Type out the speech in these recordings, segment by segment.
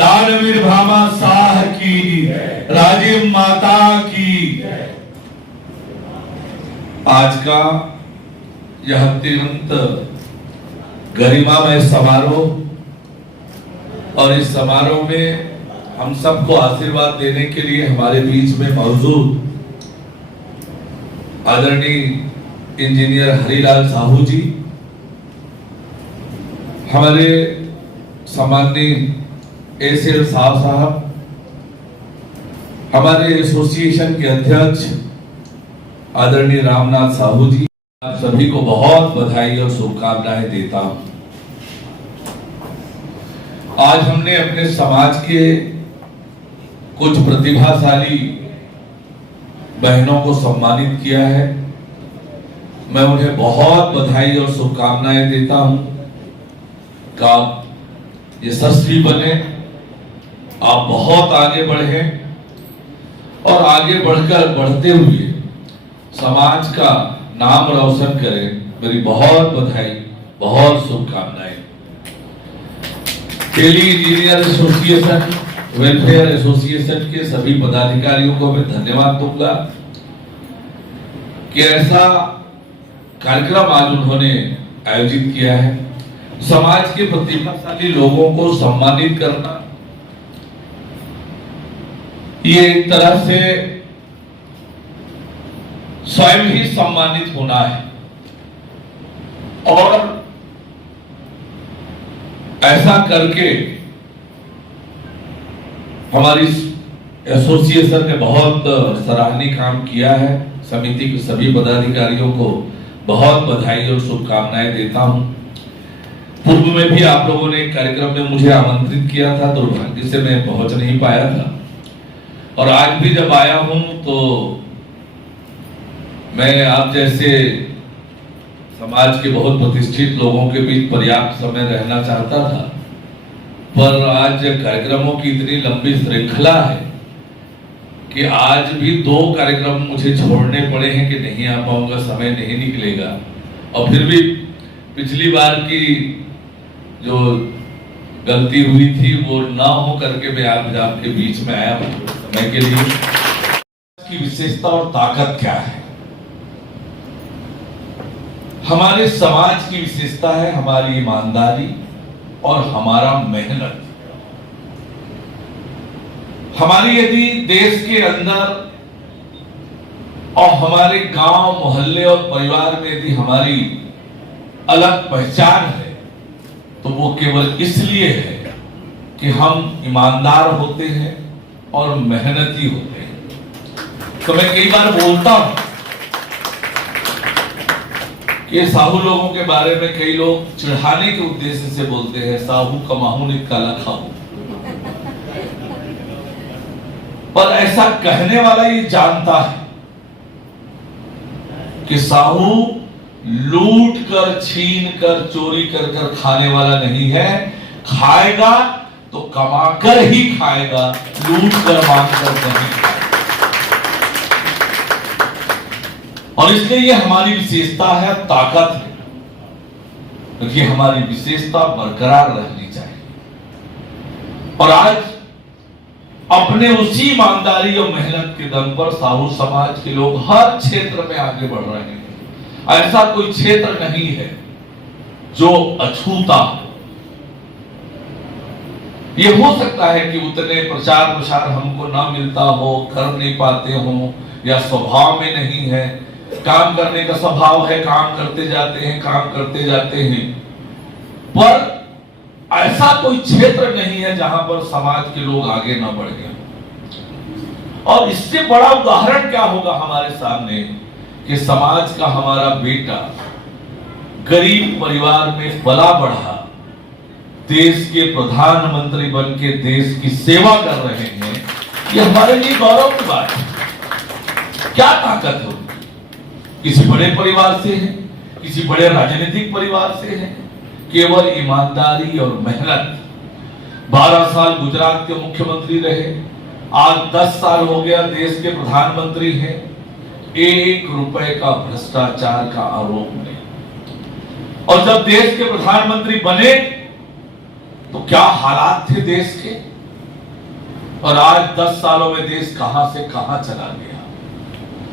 दानवीर भामा शाह की, राजीव माता की। आज का यह अत्यंत गरिमामय समारोह, और इस समारोह में हम सबको आशीर्वाद देने के लिए हमारे बीच में मौजूद आदरणीय इंजीनियर हरिलाल साहू जी, हमारे सम्माननीय एसएल साहब, हमारे एसोसिएशन के अध्यक्ष आदरणीय रामनाथ साहू जी, आप सभी को बहुत बधाई और शुभकामनाएं देता हूं। आज हमने अपने समाज के कुछ प्रतिभाशाली बहनों को सम्मानित किया है। मैं उन्हें बहुत बधाई और शुभकामनाएं देता हूं कि आप यशस्वी बने, आप बहुत आगे बढ़े और आगे बढ़ते हुए समाज का नाम रोशन करें। मेरी बहुत बधाई, बहुत शुभकामनाएं। Tele engineer association, welfare association के सभी पदाधिकारियों को मैं धन्यवाद दूंगा कि ऐसा कार्यक्रम आज उन्होंने आयोजित किया है। समाज के प्रतिभाशाली लोगों को सम्मानित करना, ये एक तरह से स्वयं ही सम्मानित होना है, और ऐसा करके हमारी एसोसिएशन ने बहुत सराहनीय काम किया है। समिति के सभी पदाधिकारियों को बहुत बधाई और शुभकामनाएं देता हूं। पूर्व में भी आप लोगों ने एक कार्यक्रम में मुझे आमंत्रित किया था, दुर्भाग्य से मैं पहुंच नहीं पाया था, और आज भी जब आया हूं तो मैं आप जैसे समाज के बहुत प्रतिष्ठित लोगों के बीच पर्याप्त समय रहना चाहता था, पर आज कार्यक्रमों की इतनी लंबी श्रृंखला है कि आज भी 2 कार्यक्रम मुझे छोड़ने पड़े हैं कि नहीं आ पाऊंगा, समय नहीं निकलेगा। और फिर भी पिछली बार की जो गलती हुई थी वो ना हो करके मैं आज आपके बीच में आया हूं समय के लिए। की विशेषता और ताकत क्या है? हमारे समाज की विशेषता है हमारी ईमानदारी और हमारा मेहनत। हमारी यदि देश के अंदर और हमारे गांव, मोहल्ले और परिवार में यदि हमारी अलग पहचान है तो वो केवल इसलिए है कि हम ईमानदार होते हैं और मेहनती होते हैं। तो मैं कई बार बोलता हूं कि साहू लोगों के बारे में कई लोग चिढ़ाने के उद्देश्य से बोलते हैं, साहू कमाहू ने काला खाऊ, पर ऐसा कहने वाला ये जानता है कि साहू लूट कर, छीन कर, चोरी कर कर खाने वाला नहीं है। खाएगा तो कमाकर ही खाएगा, लूट कर मांग कर नहीं खाएगा। और इसलिए ये हमारी विशेषता है, ताकत है, क्योंकि हमारी विशेषता बरकरार रहनी चाहिए। और आज अपने उसी ईमानदारी और मेहनत के दम पर साहू समाज के लोग हर क्षेत्र में आगे बढ़ रहे हैं। ऐसा कोई क्षेत्र नहीं है जो अछूता है। ये हो सकता है कि उतने प्रचार प्रसार हमको ना मिलता हो, कर नहीं पाते हो, या स्वभाव में नहीं है। काम करने का स्वभाव है, काम करते जाते हैं, काम करते जाते हैं, पर ऐसा कोई क्षेत्र नहीं है जहां पर समाज के लोग आगे ना बढ़ गए। और इससे बड़ा उदाहरण क्या होगा हमारे सामने कि समाज का हमारा बेटा गरीब परिवार में पला बढ़ा, देश के प्रधानमंत्री बन के देश की सेवा कर रहे हैं। ये हमारे लिए गौरव की बात है। क्या ताकत है? किसी बड़े परिवार से है, किसी बड़े राजनीतिक परिवार से है, केवल ईमानदारी और मेहनत। 12 साल गुजरात के मुख्यमंत्री रहे, आज 10 साल हो गया देश के प्रधानमंत्री हैं। 1 रुपए का भ्रष्टाचार का आरोप नहीं। और जब देश के प्रधानमंत्री बने तो क्या हालात थे देश के? और आज 10 सालों में देश कहां से कहां चला गया।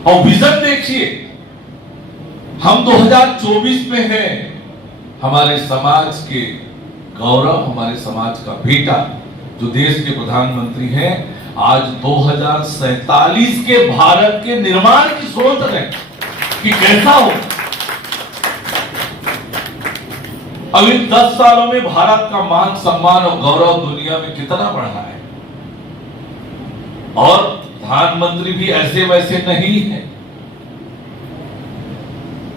और विजन देखिए, हम 2024 में हैं। हमारे समाज के गौरव, हमारे समाज का बेटा जो देश के प्रधानमंत्री हैं, आज 2047 के भारत के निर्माण की सोच रहे कि कैसा हो। अब इन 10 सालों में भारत का मान सम्मान और गौरव दुनिया में कितना बढ़ा है। और प्रधानमंत्री भी ऐसे वैसे नहीं है,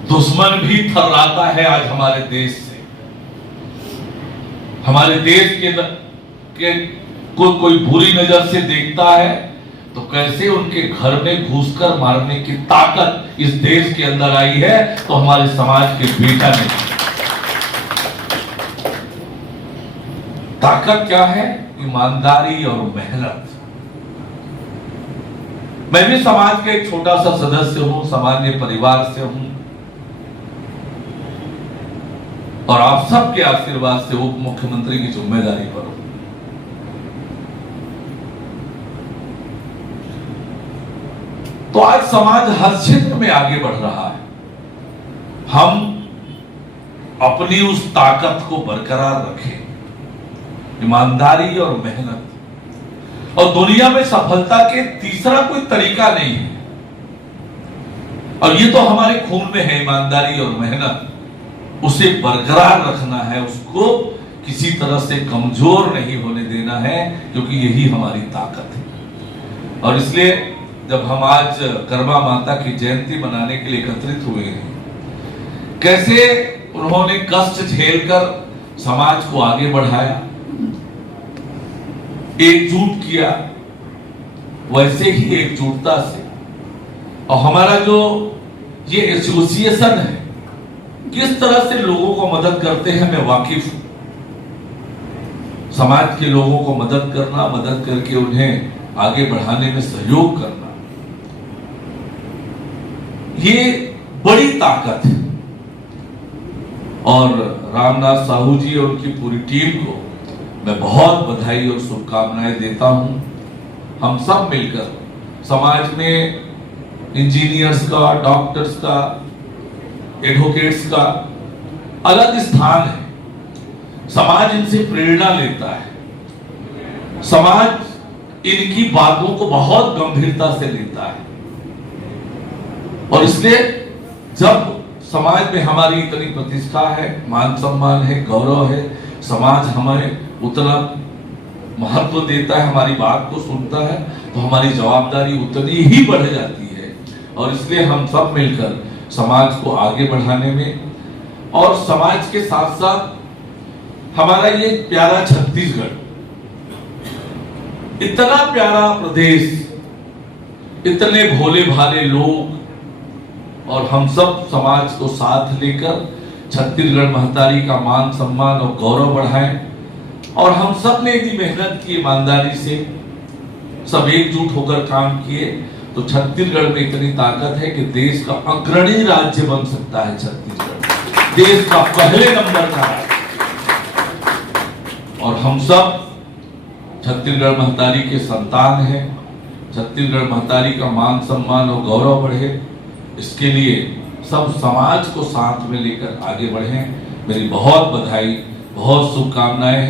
दुश्मन भी थर्राता है आज हमारे देश से। हमारे देश के कोई बुरी नजर से देखता है तो कैसे उनके घर में घुसकर मारने की ताकत इस देश के अंदर आई है, तो हमारे समाज के बेटा ने। ताकत क्या है? ईमानदारी और मेहनत। मैं भी समाज का एक छोटा सा सदस्य हूं, सामान्य परिवार से हूं, और आप सबके आशीर्वाद से उप मुख्यमंत्री की जिम्मेदारी पर हूं। तो आज समाज हर क्षेत्र में आगे बढ़ रहा है। हम अपनी उस ताकत को बरकरार रखें, ईमानदारी और मेहनत। और दुनिया में सफलता के तीसरा कोई तरीका नहीं है, और ये तो हमारे खून में है, ईमानदारी और मेहनत। उसे बरकरार रखना है, उसको किसी तरह से कमजोर नहीं होने देना है, क्योंकि यही हमारी ताकत है। और इसलिए जब हम आज कर्मा माता की जयंती मनाने के लिए एकत्रित हुए हैं, कैसे उन्होंने कष्ट झेलकर समाज को आगे बढ़ाया, एकजुट किया, वैसे ही एकजुटता से। और हमारा जो ये एसोसिएशन है, किस तरह से लोगों को मदद करते हैं, मैं वाकिफ हूं। समाज के लोगों को मदद करना, मदद करके उन्हें आगे बढ़ाने में सहयोग करना, ये बड़ी ताकत है। और रामनाथ साहू जी और उनकी पूरी टीम को मैं बहुत बधाई और शुभकामनाएं देता हूं। हम सब मिलकर समाज में इंजीनियर्स का, डॉक्टर्स का, एडवोकेट्स का अलग स्थान है। समाज इनसे प्रेरणा लेता है, समाज इनकी बातों को बहुत गंभीरता से लेता है। और इसलिए जब समाज में हमारी इतनी प्रतिष्ठा है, मान सम्मान है, गौरव है, समाज हमें उतना महत्व देता है, हमारी बात को सुनता है, तो हमारी जवाबदारी उतनी ही बढ़ जाती है। और इसलिए हम सब मिलकर समाज को आगे बढ़ाने में, और समाज के साथ साथ हमारा ये प्यारा छत्तीसगढ़, इतना प्यारा प्रदेश, इतने भोले भाले लोग, और हम सब समाज को साथ लेकर छत्तीसगढ़ महतारी का मान सम्मान और गौरव बढ़ाएं। और हम सब ने यदि मेहनत की, ईमानदारी से सब एकजुट होकर काम किए, तो छत्तीसगढ़ में इतनी ताकत है कि देश का अग्रणी राज्य बन सकता है। छत्तीसगढ़ देश का पहले नंबर का राज्य। और हम सब छत्तीसगढ़ महतारी के संतान हैं। छत्तीसगढ़ महतारी का मान सम्मान और गौरव बढ़े, इसके लिए सब समाज को साथ में लेकर आगे बढ़ें। मेरी बहुत बधाई, बहुत शुभकामनाएं हैं।